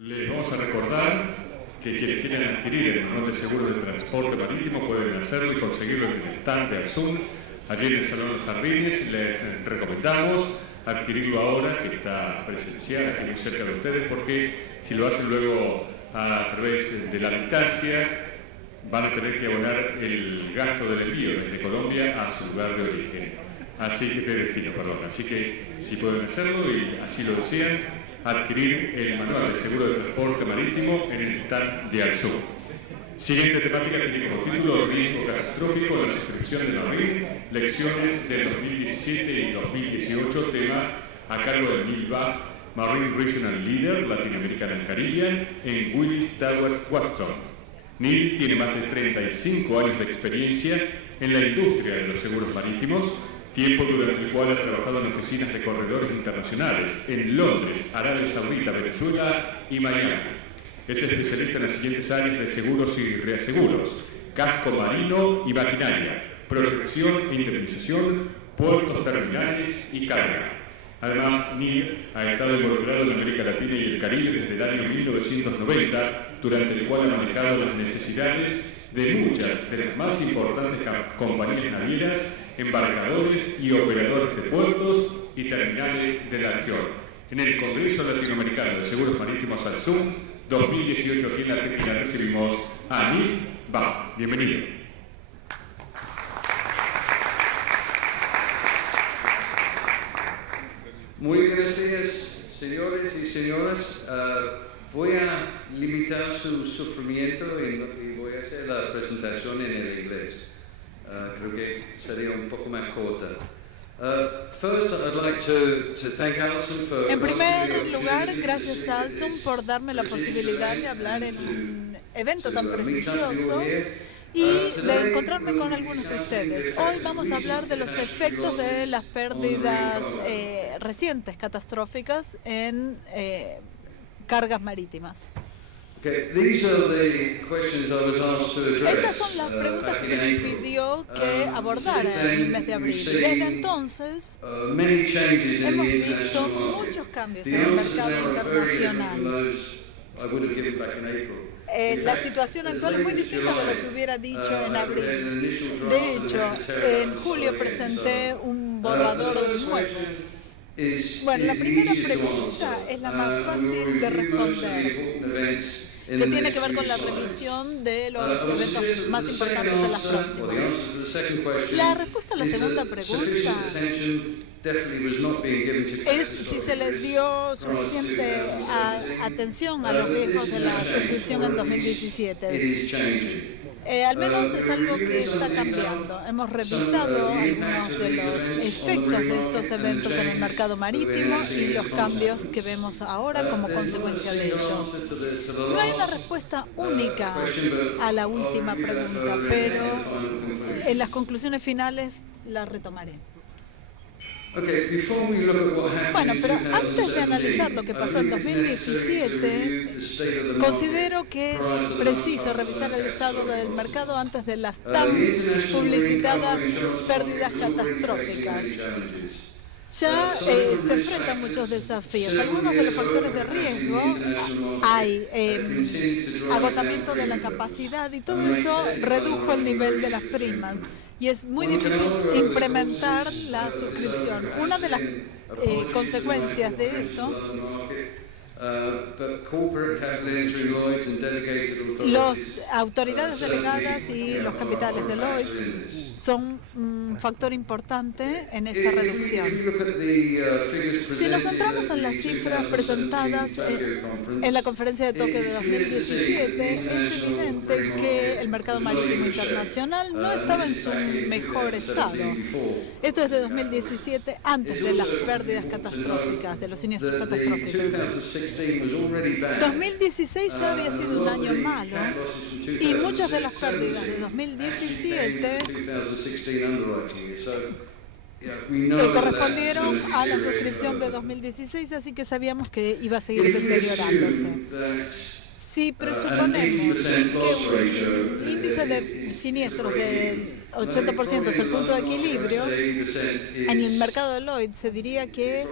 Les vamos a recordar que quienes quieran adquirir el manual de seguros de transporte marítimo pueden hacerlo y conseguirlo en el stand de Alsum, allí en el Salón de los Jardines. Les recomendamos adquirirlo ahora que está presencial aquí muy cerca de ustedes, porque si lo hacen luego a través de la distancia van a tener que abonar el gasto del envío desde Colombia a su lugar de origen, de destino, perdón. Así que si pueden hacerlo y así lo desean, adquirir el manual de seguro de transporte marítimo en el stand de Alsum. Siguiente temática tiene como título Riesgo catastrófico en la suscripción de Marine, lecciones del 2017 y 2018, tema a cargo de Neil Buck, Marine Regional Leader Latinoamericana and Caribbean en Willis Towers Watson. Neil tiene más de 35 años de experiencia en la industria de los seguros marítimos, tiempo durante el cual ha trabajado en oficinas de corredores internacionales en Londres, Arabia Saudita, Venezuela y Miami. Es especialista en las siguientes áreas de seguros y reaseguros: casco marino y maquinaria, protección e indemnización, puertos terminales y carga. Además, Neil ha estado involucrado en América Latina y el Caribe desde el año 1990, durante el cual ha manejado las necesidades de muchas de las más importantes compañías navieras, embarcadores y operadores de puertos y terminales de la región. En el Congreso Latinoamericano de Seguros Marítimos Alsum 2018, aquí en la Argentina, recibimos a Neil Buck. Bienvenido. Muy buenos días, señores y señoras. Voy a limitar su sufrimiento y voy a hacer la presentación en el inglés. Creo que sería un poco más corta. First, I'd like to thank Alsum for... En primer lugar, gracias a Alsum por darme la posibilidad de hablar en un evento tan prestigioso y de encontrarme con algunos de ustedes. Hoy vamos a hablar de los efectos de las pérdidas recientes catastróficas en cargas marítimas. Estas son las preguntas que se me pidió que abordara en el mes de abril. Desde entonces hemos visto muchos cambios en el mercado internacional. La situación actual es muy distinta de lo que hubiera dicho en abril. De hecho, en julio presenté un borrador nuevo. Bueno, la primera pregunta es la más fácil de responder, que tiene que ver con la revisión de los eventos más importantes en las próximas. La respuesta a la segunda pregunta es si se le dio suficiente atención a los riesgos de la suscripción en 2017. Al menos es algo que está cambiando. Hemos revisado algunos de los efectos de estos eventos en el mercado marítimo y los cambios que vemos ahora como consecuencia de ello. No hay una respuesta única a la última pregunta, pero en las conclusiones finales la retomaré. Bueno, pero antes de analizar lo que pasó en 2017, considero que es preciso revisar el estado del mercado antes de las tan publicitadas pérdidas catastróficas. Ya se enfrentan muchos desafíos. Algunos de los factores de riesgo, hay agotamiento de la capacidad y todo eso redujo el nivel de las primas. Y es muy difícil implementar la suscripción. Una de las consecuencias de esto, las autoridades delegadas y los capitales de Lloyd's son un factor importante en esta reducción. Si nos centramos en las cifras presentadas en la conferencia de Tokio de 2017, es evidente que el mercado marítimo internacional no estaba en su mejor estado. Esto es de 2017, antes de las pérdidas catastróficas, de los siniestros catastróficos. 2016 ya había sido un año malo y muchas de las pérdidas de 2017 correspondieron a la suscripción de 2016, así que sabíamos que iba a seguir deteriorándose. Si presuponemos que un índice de siniestros del 80% es el punto de equilibrio, en el mercado de Lloyd se diría que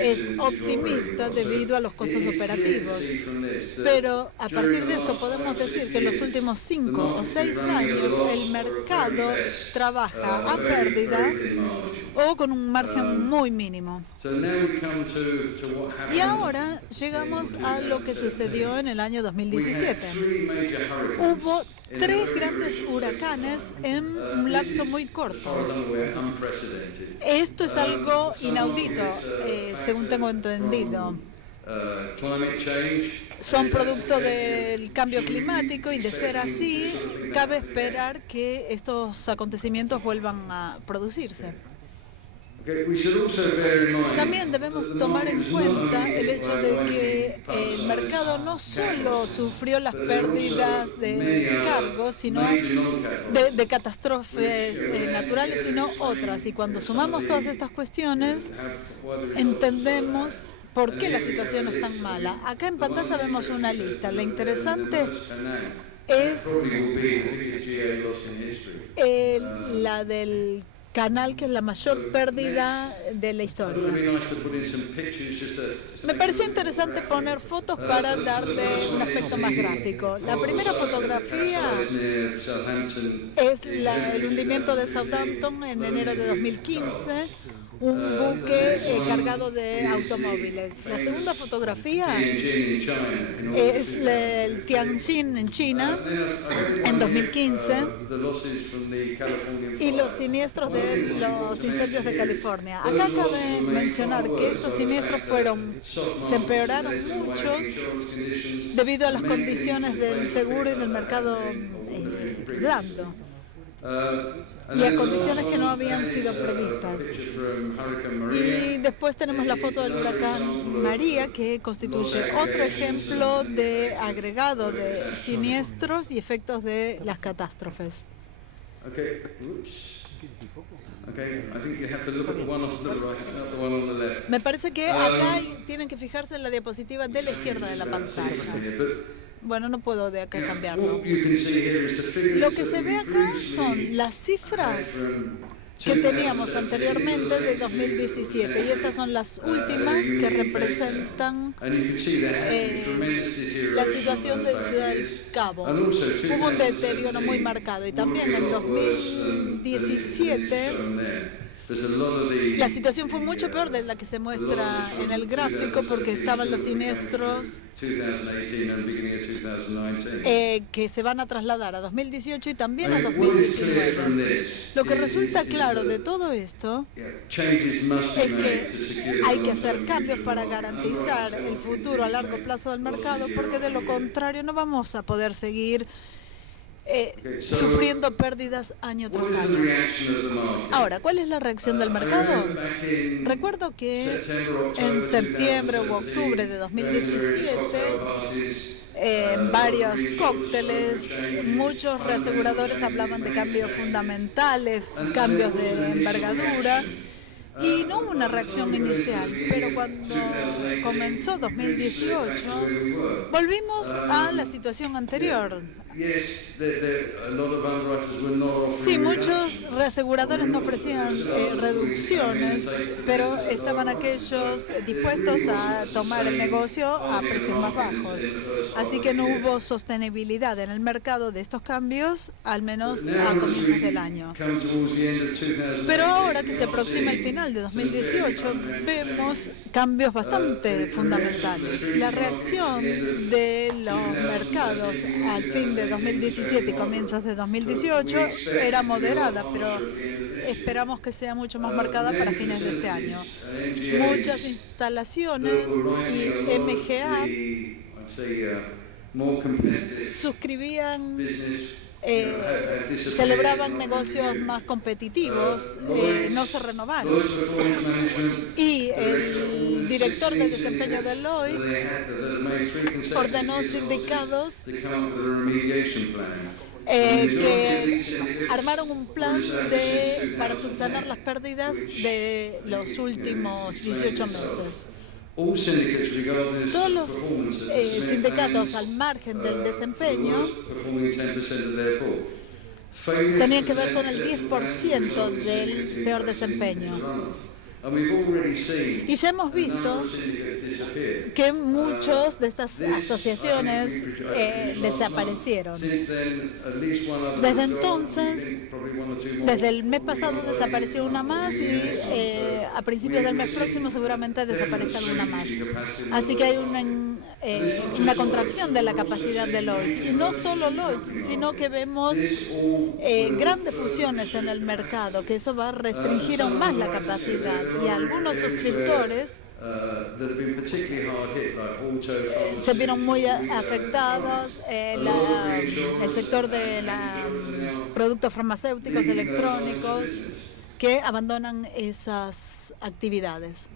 es optimista debido a los costos operativos. Pero a partir de esto podemos decir que en los últimos 5 o 6 años el mercado trabaja a pérdida o con un margen muy mínimo. Y ahora llegamos a lo que sucedió en el año 2017. Hubo 3 grandes huracanes en un lapso muy corto. Esto es algo inaudito, según tengo entendido. Son producto del cambio climático y de ser así, cabe esperar que estos acontecimientos vuelvan a producirse. También debemos tomar en cuenta el hecho de que el mercado no solo sufrió las pérdidas de cargos, sino de catástrofes naturales, sino otras. Y cuando sumamos todas estas cuestiones, entendemos por qué la situación es tan mala. Acá en pantalla vemos una lista. Lo interesante es la del canal, que es la mayor pérdida de la historia. Me pareció interesante poner fotos para darle un aspecto más gráfico. La primera fotografía es el hundimiento de Southampton en enero de 2015, un buque cargado de automóviles. La segunda fotografía es el Tianjin en China en 2015 y los siniestros de los incendios de California. Acá cabe mencionar que estos siniestros se empeoraron mucho debido a las condiciones del seguro y del mercado blando y a condiciones que no habían sido previstas. Y después tenemos la foto del huracán María, que constituye otro ejemplo de agregado de siniestros y efectos de las catástrofes. Me parece que acá tienen que fijarse en la diapositiva de la izquierda de la pantalla. Bueno, no puedo de acá cambiarlo. Lo que se ve acá son las cifras que teníamos anteriormente de 2017 y estas son las últimas que representan la situación de Ciudad del Cabo. Hubo un deterioro muy marcado y también en 2017 la situación fue mucho peor de la que se muestra en el gráfico, porque estaban los siniestros que se van a trasladar a 2018 y también a 2019. Lo que resulta claro de todo esto es que hay que hacer cambios para garantizar el futuro a largo plazo del mercado, porque de lo contrario no vamos a poder seguir sufriendo pérdidas año tras año. Ahora, ¿cuál es la reacción del mercado? Recuerdo que en septiembre u octubre de 2017, en varios cócteles, muchos reaseguradores hablaban de cambios fundamentales, cambios de envergadura, y no hubo una reacción inicial, pero cuando comenzó 2018, volvimos a la situación anterior. Sí, muchos reaseguradores no ofrecían reducciones, pero estaban aquellos dispuestos a tomar el negocio a precios más bajos. Así que no hubo sostenibilidad en el mercado de estos cambios, al menos a comienzos del año. Pero ahora que se aproxima el final de 2018, vemos cambios bastante fundamentales. La reacción de los mercados al fin de 2017 y comienzos de 2018 era moderada, pero esperamos que sea mucho más marcada para fines de este año. Muchas instalaciones y MGA suscribían, celebraban negocios más competitivos, no se renovaron. Y el director de desempeño de Lloyds ordenó sindicatos que armaron un plan para subsanar las pérdidas de los últimos 18 meses. Todos los sindicatos, al margen del desempeño, tenía que ver con el 10% del peor desempeño. Y ya hemos visto que muchas de estas asociaciones desaparecieron. Desde entonces, desde el mes pasado desapareció una más y a principios del mes próximo seguramente desaparecerá alguna más. Así que hay una contracción de la capacidad de Lloyds. Y no solo Lloyds, sino que vemos grandes fusiones en el mercado, que eso va a restringir aún más la capacidad. Y algunos suscriptores se vieron muy afectados, el sector de productos farmacéuticos, electrónicos, que abandonan esas actividades.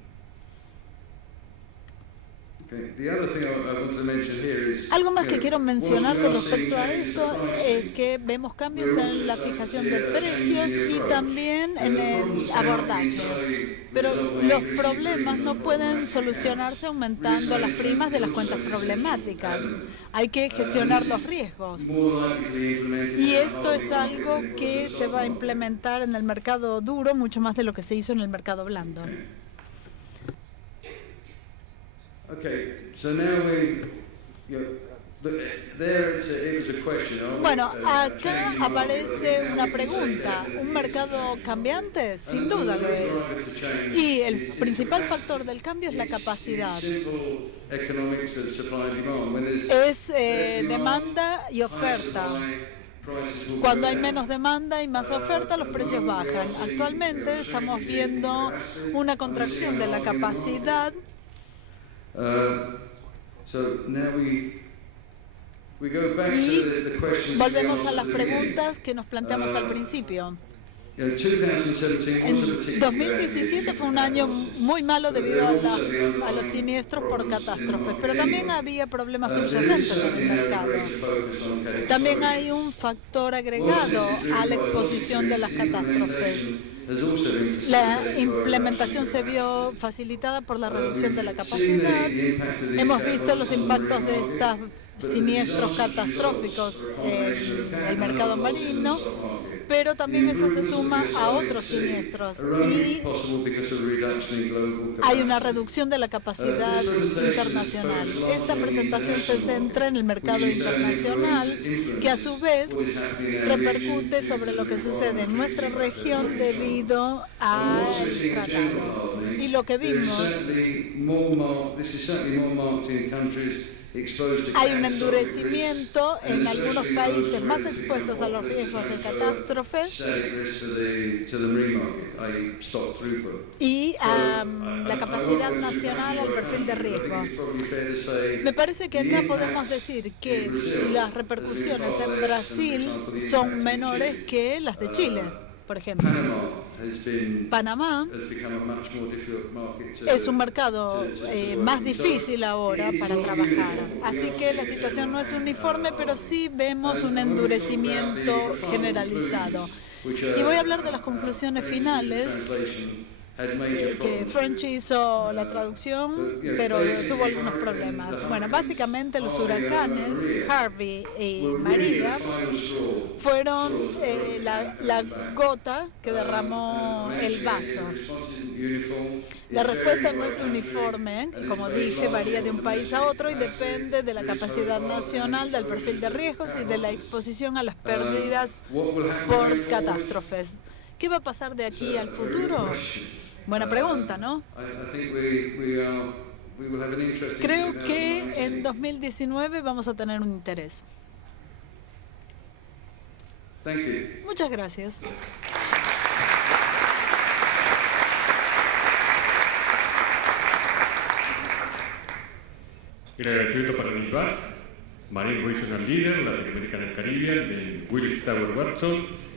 Algo más que quiero mencionar con respecto a esto es que vemos cambios en la fijación de precios y también en el abordaje. Pero los problemas no pueden solucionarse aumentando las primas de las cuentas problemáticas. Hay que gestionar los riesgos. Y esto es algo que se va a implementar en el mercado duro mucho más de lo que se hizo en el mercado blando. Bueno, acá aparece una pregunta. ¿Un mercado cambiante? Sin duda lo es. Y el principal factor del cambio es la capacidad. Es demanda y oferta. Cuando hay menos demanda y más oferta, los precios bajan. Actualmente estamos viendo una contracción de la capacidad. Y volvemos a las preguntas que nos planteamos al principio. En 2017 fue un año muy malo debido a los siniestros por catástrofes, pero también había problemas subyacentes en el mercado. También hay un factor agregado a la exposición de las catástrofes. La implementación se vio facilitada por la reducción de la capacidad. Hemos visto los impactos de estos siniestros catastróficos en el mercado marino, pero también eso se suma a otros siniestros y hay una reducción de la capacidad internacional. Esta presentación se centra en el mercado internacional, que a su vez repercute sobre lo que sucede en nuestra región debido al tratado. Y lo que vimos, hay un endurecimiento en algunos países más expuestos a los riesgos de catástrofes y a la capacidad nacional al perfil de riesgo. Me parece que acá podemos decir que las repercusiones en Brasil son menores que las de Chile, por ejemplo. Panamá es un mercado más difícil ahora para trabajar. Así que la situación no es uniforme, pero sí vemos un endurecimiento generalizado. Y voy a hablar de las conclusiones finales. Que French hizo la traducción, pero tuvo algunos problemas. Bueno, básicamente los huracanes Harvey y María fueron la gota que derramó el vaso. La respuesta no es uniforme, como dije, varía de un país a otro y depende de la capacidad nacional, del perfil de riesgos y de la exposición a las pérdidas por catástrofes. ¿Qué va a pasar de aquí al futuro? Buena pregunta, ¿no? Creo que en 2019 vamos a tener un interés. Muchas gracias. El agradecimiento para NISBAC, Marine Regional Leader, Latinoamericana y Caribbean, de Willis Tower Watson,